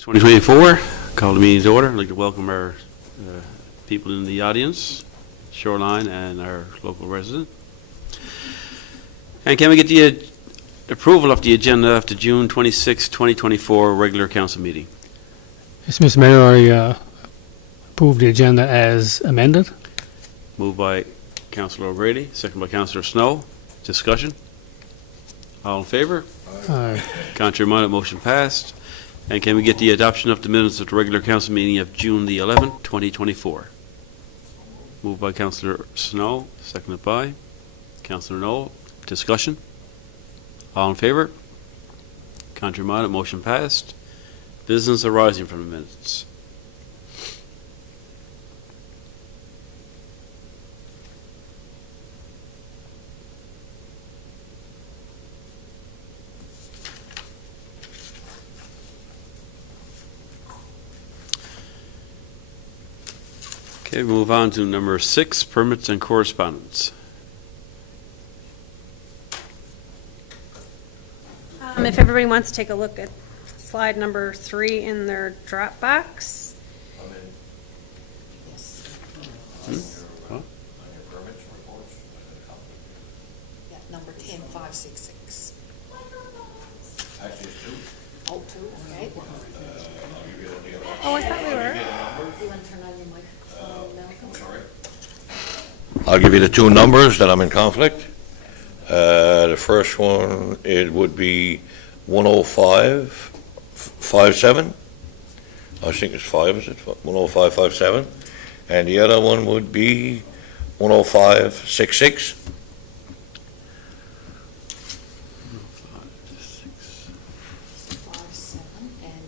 2024, call the meeting to order. I'd like to welcome our people in the audience, Shoreline, and our local resident. And can we get the approval of the agenda of the June 26, 2024 regular council meeting? Yes, Mr. Mayor, I approve the agenda as amended. Moved by Councillor O'Grady, second by Councillor Snow. Discussion? All in favor? Aye. Contrary minded, motion passed. And can we get the adoption of the minutes of the regular council meeting of June the 11th, 2024? Moved by Councillor Snow, seconded by Councillor Noel. Discussion? All in favor? Contrary minded, motion passed. Business arising from the minutes. Okay, we move on to number 6, permits and correspondence. If everybody wants to take a look at slide number 3 in their Dropbox. Huh? Yeah, number 10566. Actually, it's two. Oh, two, okay. Oh, I thought we were. You want to turn on your microphone, Malcolm? Sorry. I'll give you the two numbers that I'm in conflict. The first one, it would be 10557. I think it's 5, is it? 10557. And the other one would be 10566. 57 and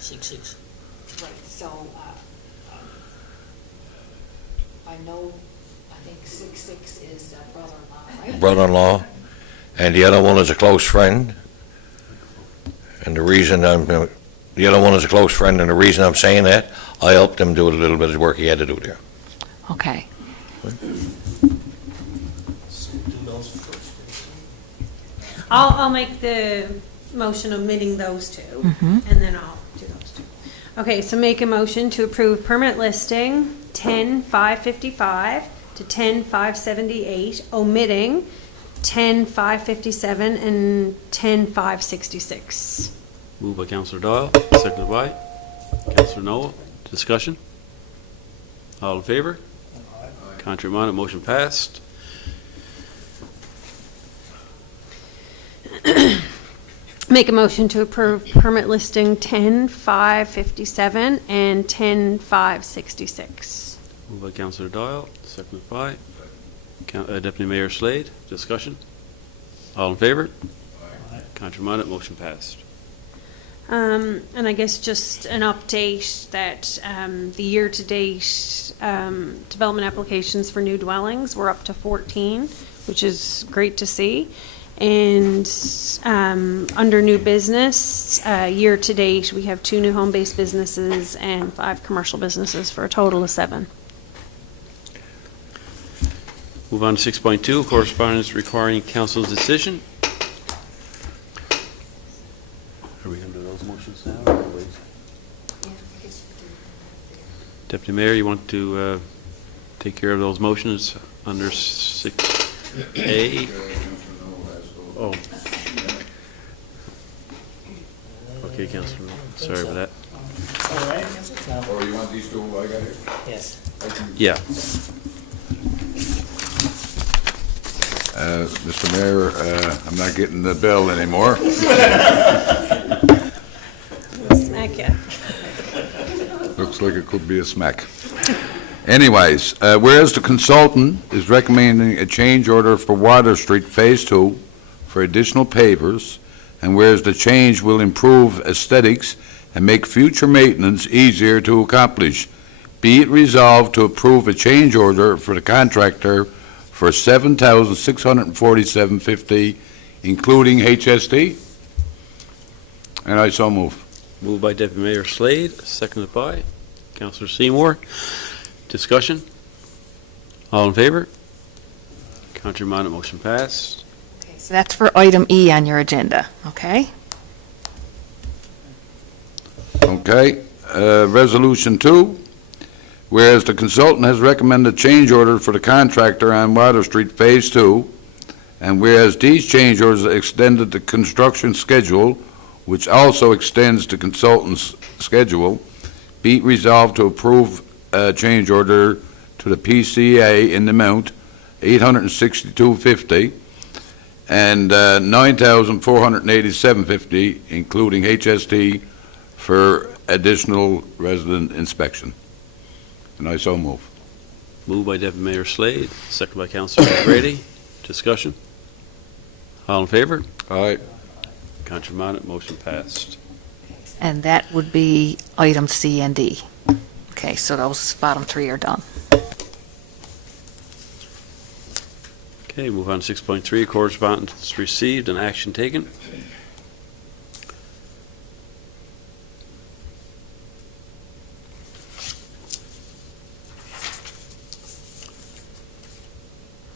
6. right. So I know. I think 66 is brother-in-law, right? Brother-in-law. And the other one is a close friend. And the reason the other one is a close friend, and the reason I'm saying that, I helped him do a little bit of work he had to do there. Okay. I'll make the motion omitting those two, and then I'll do those two. Okay, so make a motion to approve permit listing 10-555 to 10-578, omitting 10-557 and 10-566. Moved by Councillor Doyle, seconded by Councillor Noel. Discussion? All in favor? Contrary minded, motion passed. Make a motion to approve permit listing 10-557 and 10-566. Moved by Councillor Doyle, seconded by Deputy Mayor Slade. Discussion? All in favor? Contrary minded, motion passed. And I guess just an update that the year-to-date development applications for new dwellings were up to 14, which is great to see. And under new business, year-to-date, we have 2 new home-based businesses and 5 commercial businesses for a total of 7. Move on to 6.2, correspondence requiring council's decision. Are we going to do those motions now? Or wait? Yeah, I guess you do. Deputy Mayor, you want to take care of those motions under 6A? Oh. Okay, Councilor. Sorry about that. All right. Or you want these two I got here? Yes. Yeah. Mr. Mayor, I'm not getting the bill anymore. Smack ya. Looks like it could be a smack. Anyways, whereas the consultant is recommending a change order for Water Street Phase 2 for additional pavers, and whereas the change will improve aesthetics and make future maintenance easier to accomplish, be it resolved to approve a change order for the contractor for $7,647.50, including HST. And I so move. Moved by Deputy Mayor Slade, seconded by Councilor Seymour. Discussion? All in favor? Contrary minded, motion passed. Okay, so that's for item E on your agenda, okay? Okay. Resolution 2, whereas the consultant has recommended change order for the contractor on Water Street Phase 2, and whereas these change orders extended the construction schedule, which also extends the consultant's schedule, be it resolved to approve a change order to the PCA in the amount $862.50 and $9,487.50, including HST, for additional resident inspection. And I so move. Moved by Deputy Mayor Slade, second by Councillor Brady. Discussion? All in favor? Aye. Contrary minded, motion passed. And that would be item C and D. Okay, so those bottom three are done. Okay, move on to 6.3, correspondence received and action taken.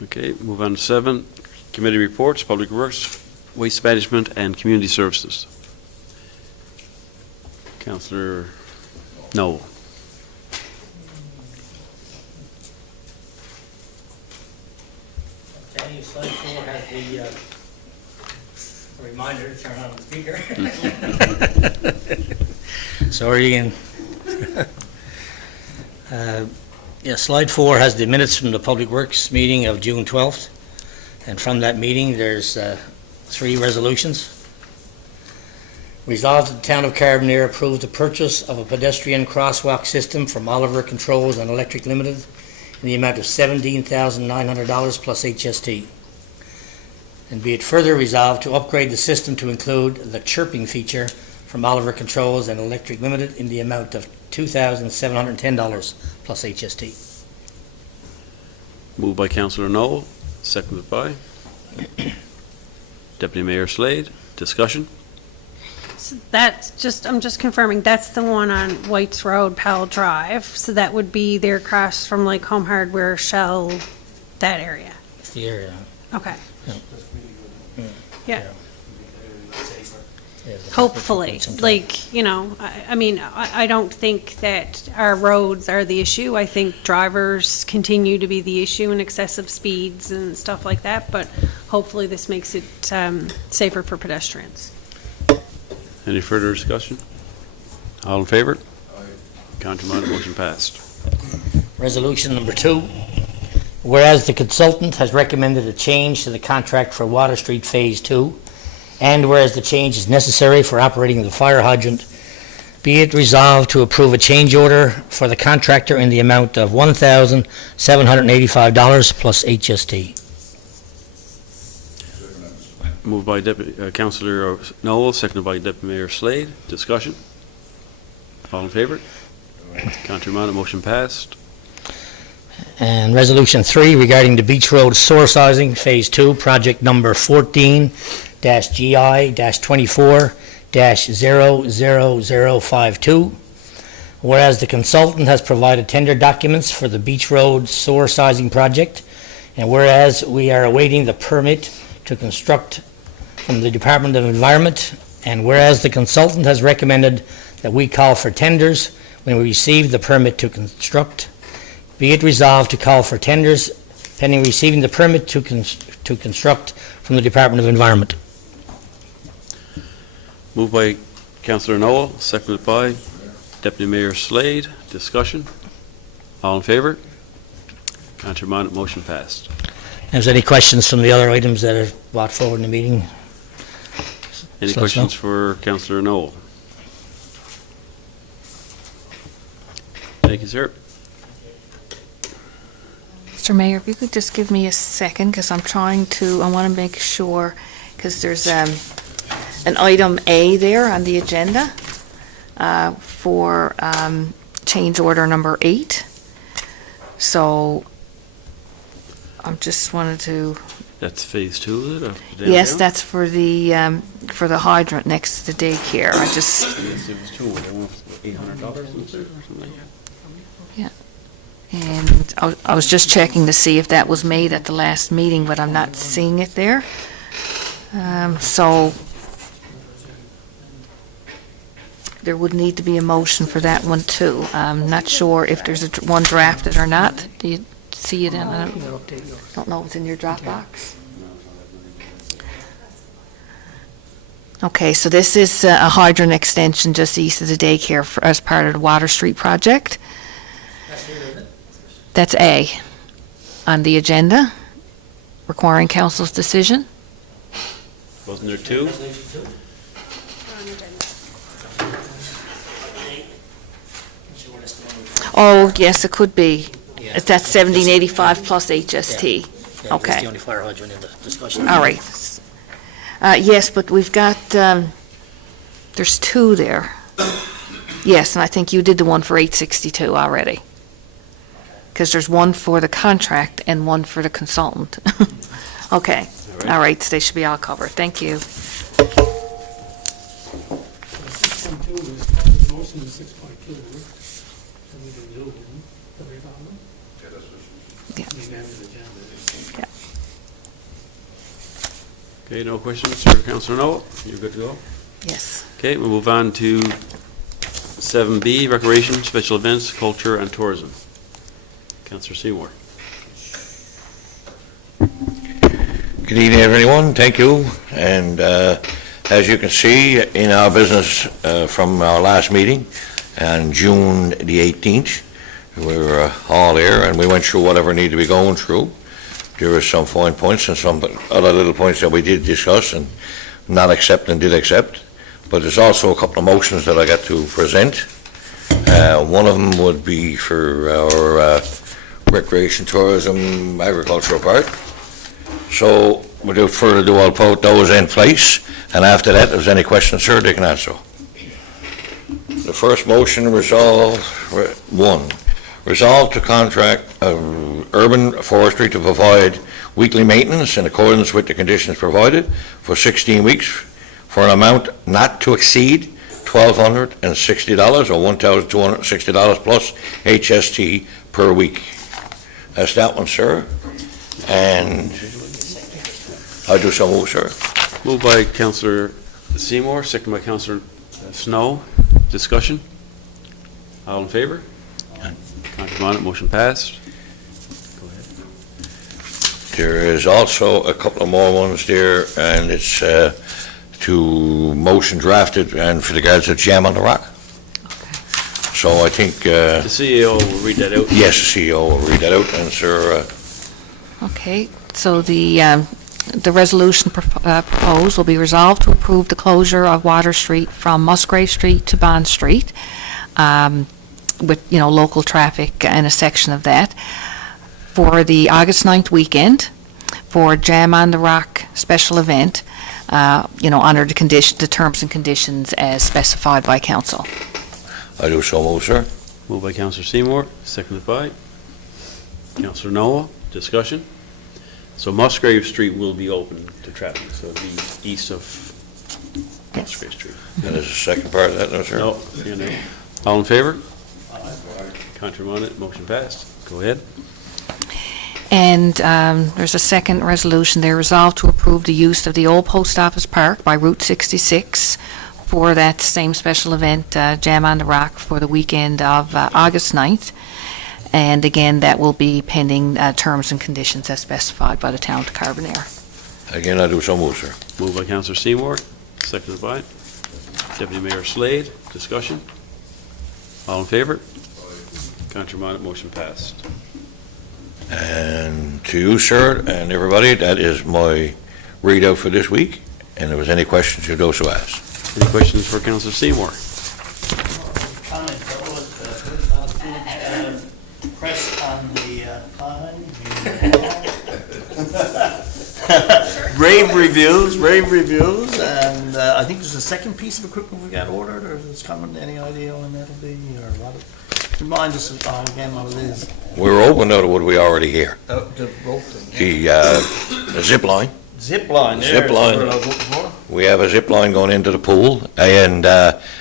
Okay, move on to 7, committee reports, Public Works, Waste Management, and Community Services. Councillor Noel. Okay, slide 4 has the reminder to turn on the speaker. Sorry again. Yeah, slide 4 has the minutes from the Public Works meeting of June 12th. And from that meeting, there's 3 resolutions. Resolved that the Town of Carbonear approves the purchase of a pedestrian crosswalk system from Oliver Controls and Electric Limited in the amount of $17,900 plus HST. And be it further resolved to upgrade the system to include the chirping feature from Oliver Controls and Electric Limited in the amount of $2,710 plus HST. Moved by Councillor Noel, seconded by Deputy Mayor Slade. Discussion? So that's just, I'm just confirming, that's the one on White's Road, Powell Drive. So that would be there across from like Home Hardware, Shell, that area. It's the area. Okay. Yeah. Yeah. Yeah, Hopefully, sometime. like, you know, I mean, I don't think that our roads are the issue. I think drivers continue to be the issue and excessive speeds and stuff like that, but hopefully this makes it safer for pedestrians. Any further discussion? All in favor? Contrary minded, motion passed. Resolution number 2, whereas the consultant has recommended a change to the contract for Water Street Phase 2, and whereas the change is necessary for operating the fire hydrant, be it resolved to approve a change order for the contractor in the amount of $1,785 plus HST. Moved by Councillor Noel, seconded by Deputy Mayor Slade. Discussion? All in favor? Contrary minded, motion passed. And Resolution 3 regarding the Beach Road sewer sizing, Phase 2, project number 14-GI-24-00052. Whereas the consultant has provided tender documents for the Beach Road sewer sizing project, and whereas we are awaiting the permit to construct from the Department of Environment, and whereas the consultant has recommended that we call for tenders when we receive the permit to construct, be it resolved to call for tenders pending receiving the permit to construct from the Department of Environment. Moved by Councillor Noel, seconded by Deputy Mayor Slade. Discussion? All in favor? Contrary minded, motion passed. Is there any questions from the other items that are brought forward in the meeting? Any Let us know. questions for Councillor Noel? Thank you, sir. Mr. Mayor, if you could just give me a second, because I'm trying to, I want to make sure, because there's an item A there on the agenda for change order number 8. So I just wanted to, That's Phase 2, is it? yes, that's for the hydrant next to the daycare. I just, Yes, it was 2. They want $800, was it, or something like that? and I was just checking to see if that was made at the last meeting, but I'm not seeing it there. So there would need to be a motion for that one too. I'm not sure if there's one drafted or not. Do you see it in, I don't know if it's in your Dropbox? Okay, so this is a hydrant extension just east of the daycare as part of the Water Street project. That's A on the agenda, requiring council's decision. Wasn't there two? Oh, yes, it could be. That's 1785 plus HST. Yeah, Okay. that's the only fire hydrant in the discussion. All right. Yes, but we've got, there's two there. Yes, and I think you did the one for 862 already. Because there's one for the contract and one for the consultant. Okay, all right, so they should be all covered. Thank you. 6.2 is part of the motion to 6.2. And we can do it. Have we found them? Yeah. I mean, that's the agenda. Okay, no questions for Councillor Noel? You're good to go? Yes. Okay, we'll move on to 7B, Recreation, Special Events, Culture and Tourism. Councillor Seymour. Good evening, everyone. Thank you. And as you can see in our business from our last meeting on June the 18th, we were all there and we went through whatever needed to be going through. There were some fine points and some other little points that we did discuss and not accept and did accept. But there's also a couple of motions that I got to present. One of them would be for our recreation, tourism, agricultural part. So without further ado, I'll put those in place. And after that, if there's any questions, sir, they can answer. The first motion, resolve to contract urban forestry to provide weekly maintenance in accordance with the conditions provided for 16 weeks for an amount not to exceed $1,260 or $1,260 plus HST per week. That's that one, sir. And I do so move, sir. Moved by Councillor Seymour, second by Councillor Snow. Discussion? All in favor? Contrary on it, motion passed. Go ahead. There is also a couple of more ones there, and it's to motion drafted and for the guys of Jam on the Rock. So I think, The CEO will read that out. yes, the CEO will read that out, and sir, Okay, so the resolution proposed will be resolved to approve the closure of Water Street from Musgrave Street to Bond Street, with, local traffic in a section of that, for the August 9th weekend, for Jam on the Rock special event, under the terms and conditions as specified by council. I do so move, sir. Moved by Councillor Seymour, seconded by Councillor Noah. Discussion? So Musgrave Street will be open to traffic, so it'll be east of Musgrave Street. And there's a second part of that, no, sir? No, all in favor? Contrary on it, motion passed. Go ahead. And there's a second resolution there, resolved to approve the use of the old post office park by Route 66 for that same special event, Jam on the Rock, for the weekend of August 9th. And again, that will be pending terms and conditions as specified by the town of Carbonear. Again, I do so move, sir. Moved by Councillor Seymour, seconded by Deputy Mayor Slade. Discussion? All in favor? Contrary on it, motion passed. And to you, sir, and everybody, that is my readout for this week. And if there was any questions, you'd also ask. Any questions for Councillor Seymour? Comment, press on the rave reviews, and I think there's a second piece of equipment we got ordered, or is this coming, any idea when that'll be, or what? Remind us again what it is. We're open to what we already hear. The rope thing. The zip line. Zip line, there. Zip line. Is what I was looking for. We have a zip line going into the pool, and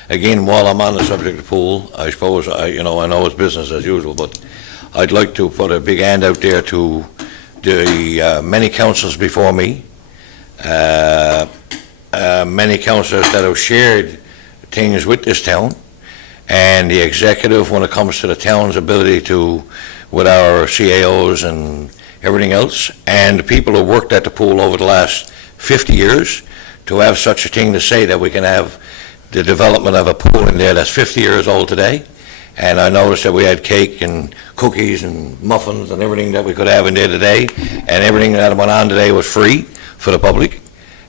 again, while I'm on the subject of the pool, I suppose, I know it's business as usual, but I'd like to put a big hand out there to the many councils before me, many councillors that have shared things with this town, and the executive when it comes to the town's ability to, with our CAOs and everything else, and the people who worked at the pool over the last 50 years, to have such a thing to say that we can have the development of a pool in there that's 50 years old today. And I noticed that we had cake and cookies and muffins and everything that we could have in there today, and everything that went on today was free for the public.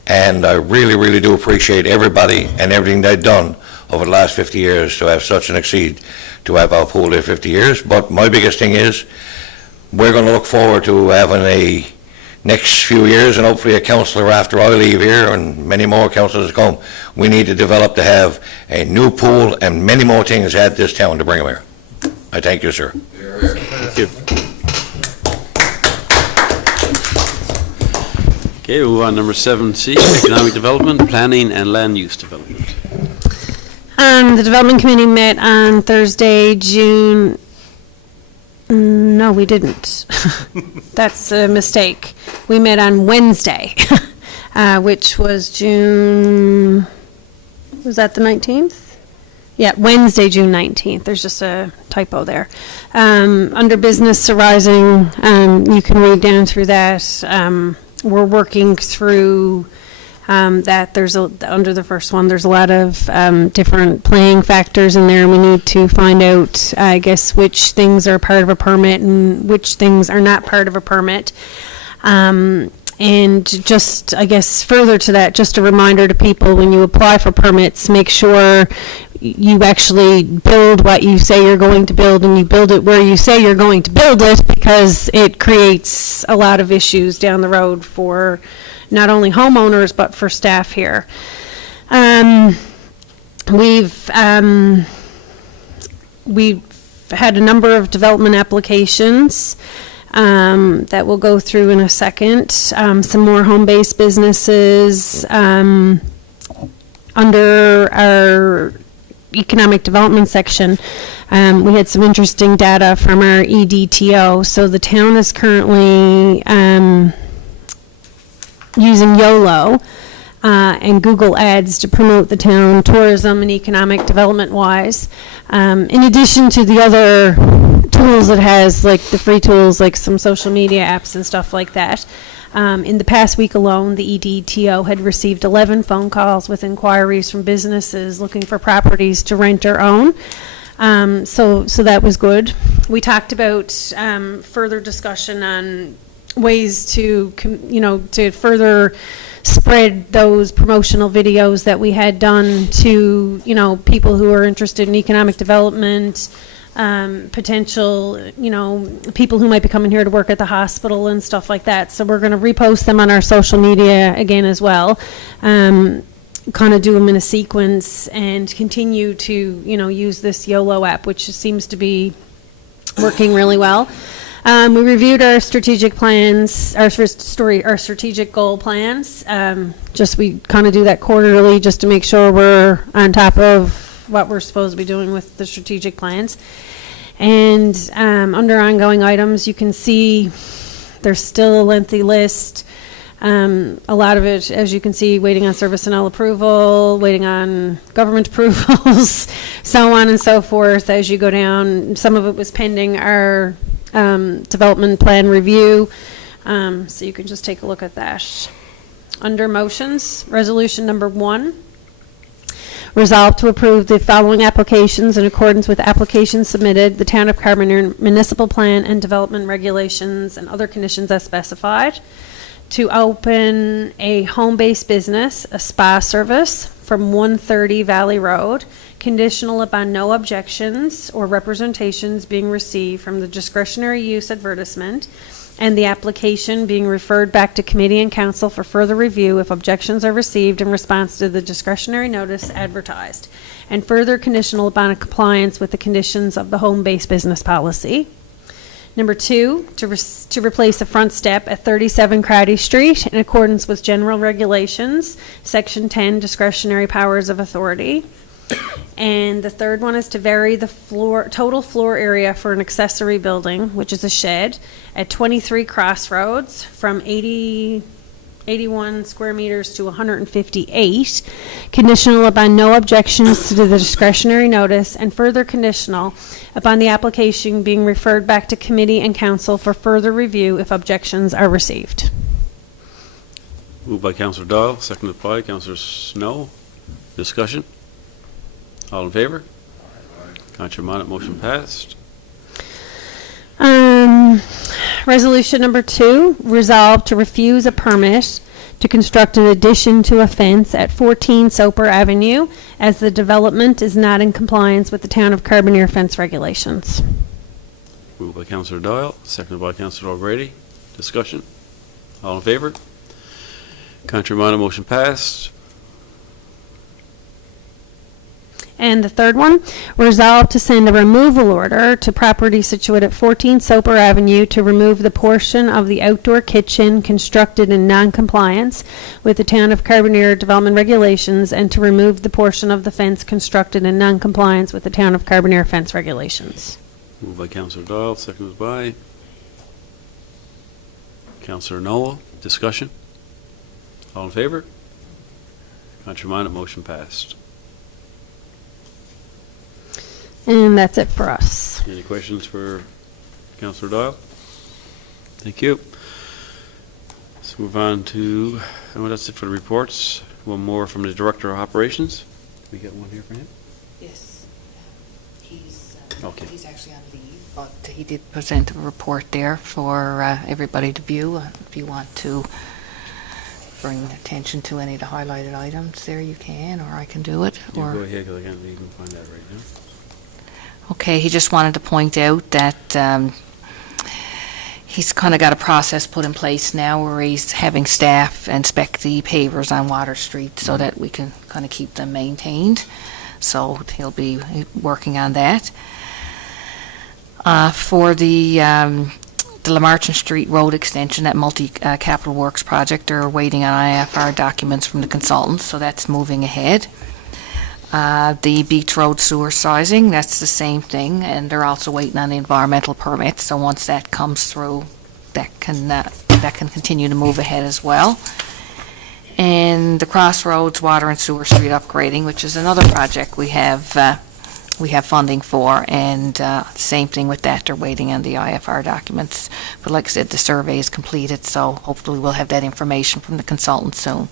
And I really, really do appreciate everybody and everything they've done over the last 50 years to have such an exceed, to have our pool there 50 years. But my biggest thing is, we're going to look forward to having a next few years, and hopefully a councillor after I leave here, and many more councillors come. We need to develop to have a new pool and many more things at this town to bring them here. I thank you, sir. Thank you. Okay, we'll move on. Number 7C, Economic Development, Planning and Land Use Development. The Development Committee met on Thursday, June... No, we didn't. That's a mistake. We met on Wednesday, which was June... Was that the 19th? Yeah, Wednesday, June 19th. There's just a typo there. Under business arising, you can read down through that. We're working through that. Under the first one, there's a lot of different playing factors in there. We need to find out, I guess, which things are part of a permit and which things are not part of a permit. And just, I guess, further to that, just a reminder to people, when you apply for permits, make sure you actually build what you say you're going to build, and you build it where you say you're going to build it, because it creates a lot of issues down the road for not only homeowners, but for staff here. We've had a number of development applications that we'll go through in a second. Some more home-based businesses. Under our economic development section, we had some interesting data from our EDTO. So the town is currently using YOLO and Google Ads to promote the town tourism and economic development wise. In addition to the other tools it has, like the free tools, like some social media apps and stuff like that. In the past week alone, the EDTO had received 11 phone calls with inquiries from businesses looking for properties to rent or own. So that was good. We talked about further discussion on ways to, to further spread those promotional videos that we had done to, people who are interested in economic development, potential, people who might be coming here to work at the hospital and stuff like that. So we're going to repost them on our social media again as well. Kind of do them in a sequence and continue to, use this YOLO app, which seems to be working really well. We reviewed our strategic plans, our strategic goal plans. We kind of do that quarterly just to make sure we're on top of what we're supposed to be doing with the strategic plans. And under ongoing items, you can see there's still a lengthy list. A lot of it, as you can see, waiting on service and all approval, waiting on government approvals, so on and so forth as you go down. Some of it was pending our development plan review, so you can just take a look at that. Under motions, resolution number 1. Resolved to approve the following applications in accordance with applications submitted, the Town of Carbonear Municipal Plan and Development Regulations and other conditions as specified. To open a home-based business, a spa service, from 130 Valley Road, conditional upon no objections or representations being received from the discretionary use advertisement, and the application being referred back to committee and council for further review if objections are received in response to the discretionary notice advertised, and further conditional upon compliance with the conditions of the home-based business policy. Number 2, to replace a front step at 37 Crowdy Street in accordance with general regulations, Section 10, discretionary powers of authority. And the third one is to vary the total floor area for an accessory building, which is a shed, at 23 Crossroads from 80 81 square meters to 158, conditional upon no objections to the discretionary notice, and further conditional upon the application being referred back to committee and council for further review if objections are received. Moved by Councillor Doyle, seconded by Councillor Snow. Discussion? All in favor? Councillor Monat, motion passed. Resolution number 2, resolve to refuse a permit to construct an addition to a fence at 14 Soper Avenue as the development is not in compliance with the Town of Carbonear fence regulations. Moved by Councillor Doyle, seconded by Councillor O'Grady. Discussion? All in favor? Councillor Monat, motion passed. And the third one, resolve to send a removal order to property situated at 14 Soper Avenue to remove the portion of the outdoor kitchen constructed in non-compliance with the Town of Carbonear development regulations and to remove the portion of the fence constructed in non-compliance with the Town of Carbonear fence regulations. Moved by Councillor Doyle, seconded by Councillor Noel. Discussion? All in favor? Councillor Monat, motion passed. And that's it for us. Any questions for Councillor Doyle? Thank you. Let's move on to, well, that's it for the reports. One more from the Director of Operations. We got one here for him? Yes. He's actually on leave. But he did present a report there for everybody to view. If you want to bring attention to any of the highlighted items there, you can, or I can do it. You Or go ahead, because I can't even find that right now. Okay, he just wanted to point out that he's kind of got a process put in place now where he's having staff inspect the pavers on Water Street so that we can kind of keep them maintained. So he'll be working on that. For the Lamarchin Street Road extension, that multi-capital works project, they're waiting on IFR documents from the consultants, so that's moving ahead. The Beach Road sewer sizing, that's the same thing, and they're also waiting on the environmental permit, so once that comes through, that can continue to move ahead as well. And the Crossroads Water and Sewer Street upgrading, which is another project we have funding for, and same thing with that, they're waiting on the IFR documents. But like I said, the survey is completed, so hopefully we'll have that information from the consultant soon.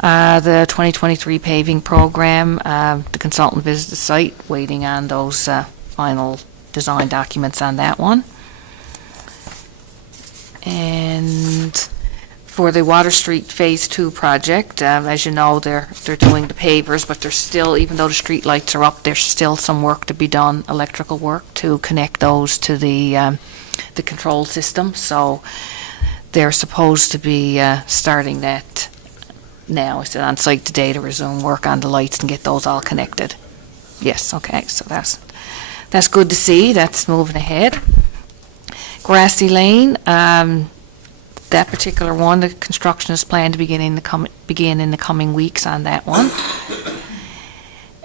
The 2023 paving program, the consultant visited the site, waiting on those final design documents on that one. And for the Water Street Phase 2 project, as you know, they're doing the pavers, but there's still, even though the street lights are up, there's still some work to be done, electrical work, to connect those to the control system. So they're supposed to be starting that now. Is it on site today to resume work on the lights and get those all connected? Yes, okay, so that's good to see. That's moving ahead. Grassy Lane, that particular one, the construction is planned to begin in the coming weeks on that one.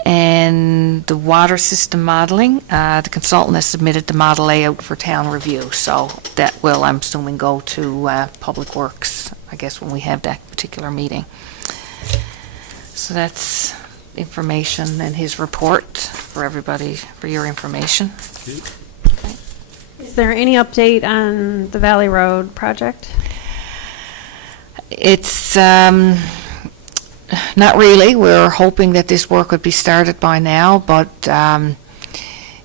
And the water system modeling, the consultant has submitted the model layout for town review, so that will, I'm assuming, go to Public Works, I guess, when we have that particular meeting. So that's information in his report for everybody, for your information. Is there any update on the Valley Road project? It's not really. We're hoping that this work would be started by now, but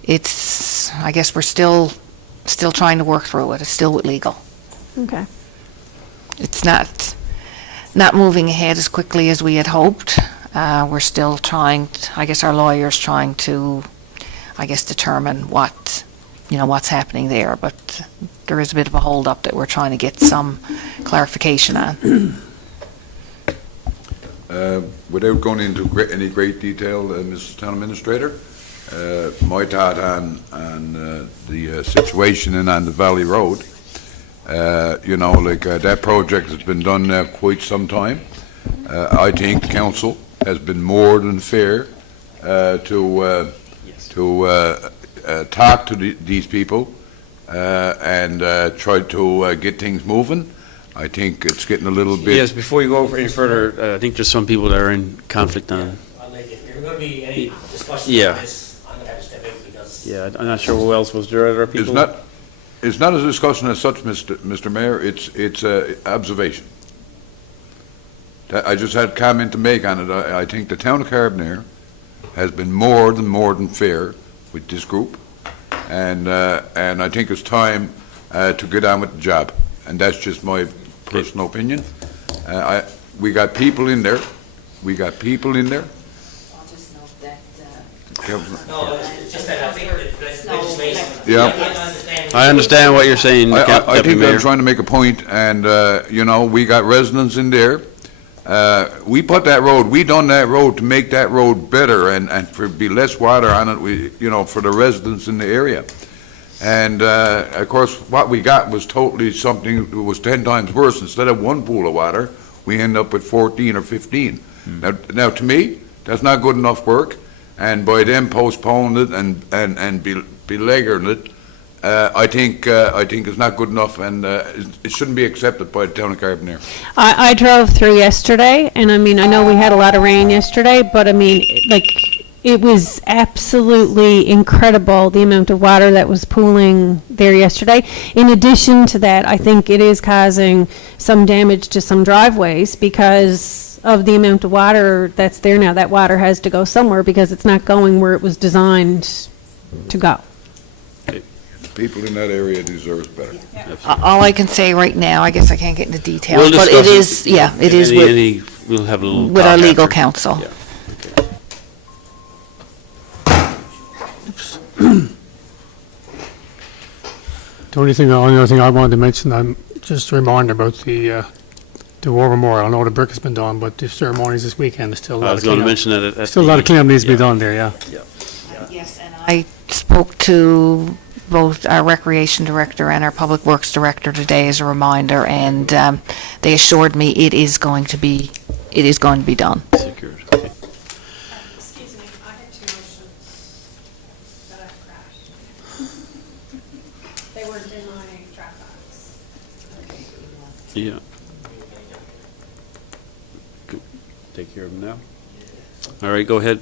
it's, I guess we're still trying to work through it. It's still legal. Okay. It's not moving ahead as quickly as we had hoped. We're still trying, I guess our lawyer's trying to, I guess, determine what's happening there, but there is a bit of a hold-up that we're trying to get some clarification on. Without going into any great detail, Mrs. Town Administrator, my thought on the situation and on the Valley Road, that project has been done now quite some time. I think the council has been more than fair to talk to these people and try to get things moving. I think it's getting a little Yes, bit, before you go any further, I think there's some people that are in conflict on, I'll make it. If there's going to be any discussion Yeah. on this, I'm going to have to step out because. yeah, I'm not sure who else was there, other people? it's not a discussion as such, Mr. Mayor, it's a observation. I just had a comment to make on it. I think the town of Carbonear has been more than fair with this group, and I think it's time to get on with the job, and that's just my personal opinion. We got people in there. I'll just note that, No, it's just that I think the legislation. Yeah. I understand what you're saying, I Deputy think I'm Mayor. trying to make a point, and, we got residents in there. We put that road, we done that road to make that road better and for be less water on it, for the residents in the area. And, of course, what we got was totally something that was 10 times worse. Instead of one pool of water, we end up with 14 or 15. Now, to me, that's not good enough work, and by them postponing it and beleaguering it, I think it's not good enough, and it shouldn't be accepted by the town of Carbonear. I drove through yesterday, and I mean, I know we had a lot of rain yesterday, but I mean, like, it was absolutely incredible, the amount of water that was pooling there yesterday. In addition to that, I think it is causing some damage to some driveways because of the amount of water that's there now. That water has to go somewhere because it's not going where it was designed to go. People in that area deserve better. All I can say right now, I guess I can't get into details, We'll but discuss it is, it is We'll have a little with our talk legal after. counsel. Yeah. The only other thing I wanted to mention, just a reminder about the war memorial. I know the brick has been done, but the ceremonies this weekend is still a I lot was of going to cleanup. mention that. at Still a lot of the- cleanup needs to be yeah. done there, yeah. Yes, and I spoke to both our recreation director and our public works director today as a reminder, and they assured me it is going to be done. Secured, okay. Excuse me, I had two motions that I crashed. They weren't in my Dropbox. Yeah. Good. Take care of them now. All right, go ahead.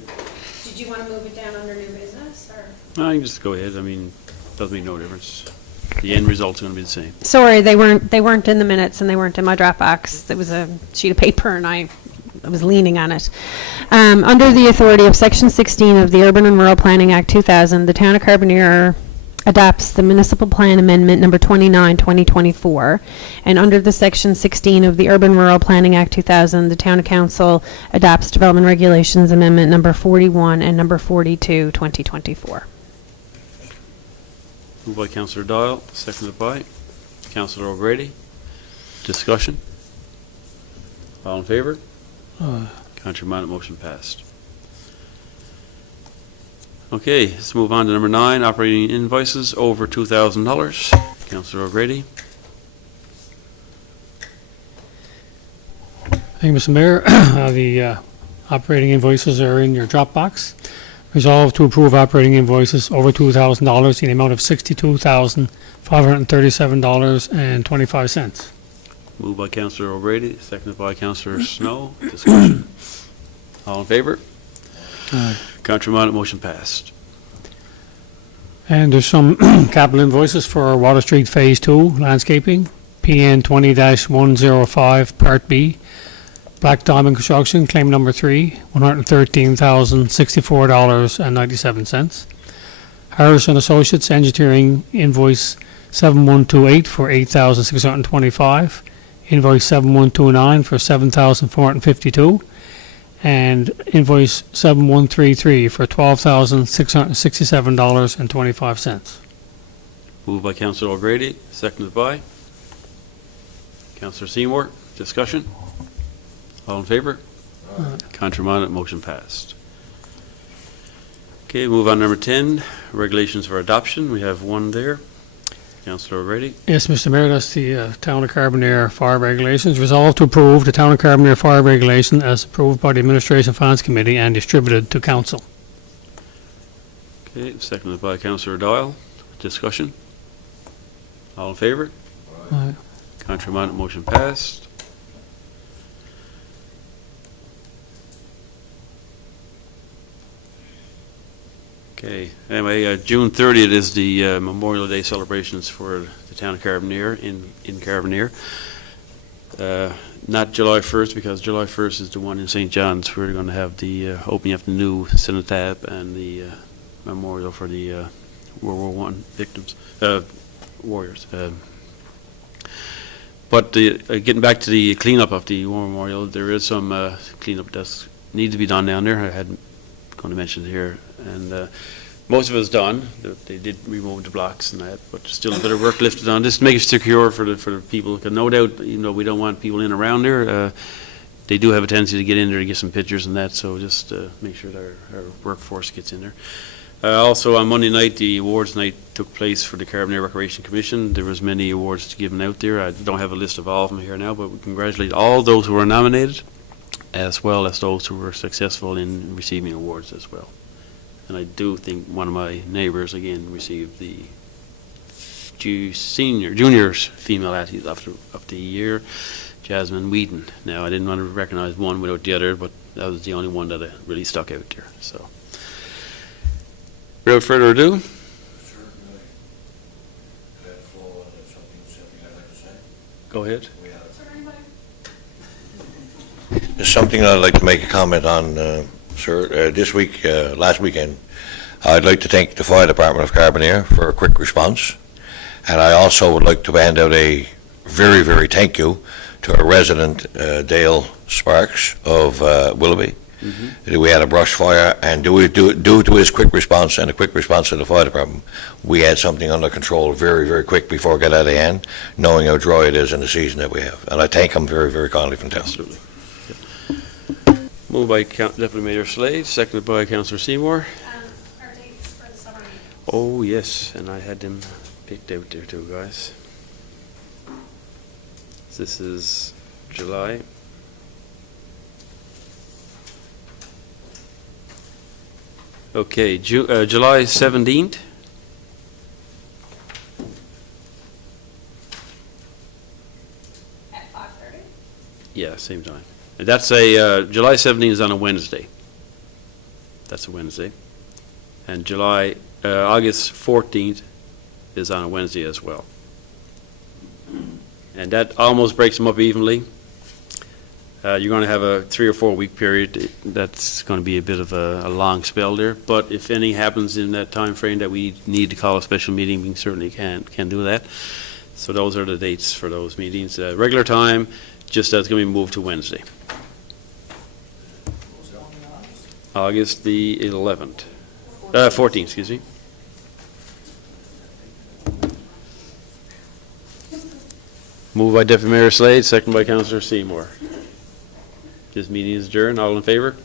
Did you want to move it down under new business, or? No, you can just go ahead. I mean, doesn't make no difference. The end result's going to be the same. Sorry, they weren't in the minutes and they weren't in my Dropbox. It was a sheet of paper and I was leaning on it. Under the authority of Section 16 of the Urban and Rural Planning Act 2000, the Town of Carbonear adopts the Municipal Plan Amendment Number 29, 2024. And under the Section 16 of the Urban Rural Planning Act 2000, the Town Council adopts Development Regulations Amendment Number 41 and Number 42, 2024. Moved by Councillor Doyle, seconded by Councillor O'Grady. Discussion? All in favor? Contrary minded, motion passed. Okay, let's move on to number 9, operating invoices over $2,000. Councillor O'Grady. Thank you, Mr. Mayor. The operating invoices are in your Dropbox. Resolved to approve operating invoices over $2,000 in the amount of $62,537.25. Moved by Councillor O'Grady, seconded by Councillor Snow. Discussion? All in favor? Contrary minded, motion passed. And there's some capital invoices for Water Street Phase 2 landscaping, PN 20-105 Part B, Black Diamond Construction, claim number 3, $113,064.97. Harrison Associates Engineering invoice 7128 for $8,625, invoice 7129 for $7,452, and invoice 7133 for $12,667.25. Moved by Councillor O'Grady, seconded by Councillor Seymour. Discussion? All in favor? Contrary minded, motion passed. Okay, move on to number 10, regulations for adoption. We have one there. Councillor O'Grady. Yes, Mr. Mayor, that's the Town of Carbonear fire regulations. Resolved to approve the Town of Carbonear fire regulation as approved by the Administration Finance Committee and distributed to Council. Okay, seconded by Councillor Doyle. Discussion? All in favor? Aye. Contrary minded, motion passed. Okay, anyway, June 30th is the Memorial Day celebrations for the town of Carbonear, in Carbonear. Not July 1st, because July 1st is the one in St. John's. We're going to have the opening of the new cenotaph and the memorial for the World War I victims, warriors. But getting back to the cleanup of the War Memorial, there is some cleanup that's need to be done down there. I had going to mention it here, and most of it is done. They did remove the blocks and that, but there's still a bit of work lifted on this to make it secure for the people. Because no doubt, even though we don't want people in around there, they do have a tendency to get in there to get some pictures and that. So just make sure that our workforce gets in there. Also on Monday night, the awards night took place for the Carbonear Recreation Commission. There was many awards given out there. I don't have a list of all of them here now, but we congratulate all those who were nominated, as well as those who were successful in receiving awards as well. And I do think one of my neighbors, again, received the juniors female athlete of the year, Jasmine Whedon. Now, I didn't want to recognize one without the other, but that was the only one that really stuck out there. So, without further ado, go ahead. There's something I'd like to make a comment on, sir. Last weekend, I'd like to thank the Fire Department of Carbonear for a quick response. And I also would like to hand out a very, very thank you to our resident, Dale Sparks of Willoughby. Mm-hmm. We had a brush fire, and due to his quick response and a quick response to the Fire Department, we had something under control very, very quick before it got out of hand, knowing how dry it is in the season that we have. And I thank him very, very kindly from town. Absolutely. Moved by Deputy Mayor Slade, seconded by Councillor Seymour. Our dates for the summer meeting. Oh, yes, and I had them picked out there too, guys. This is July. Okay, July 17th. At 5:30? Yeah, same time. And that's July 17th is on a Wednesday. That's a Wednesday. And August 14th is on a Wednesday as well. And that almost breaks them up evenly. You're going to have a 3 or 4 week period. That's going to be a bit of a long spell there. But if anything happens in that time frame that we need to call a special meeting, we certainly can do that. So those are the dates for those meetings. Regular time, just that's going to be moved to Wednesday. August the 11th. 14th, excuse me. Moved by Deputy Mayor Slade, second by Councillor Seymour. This meeting is adjourned. All in favor?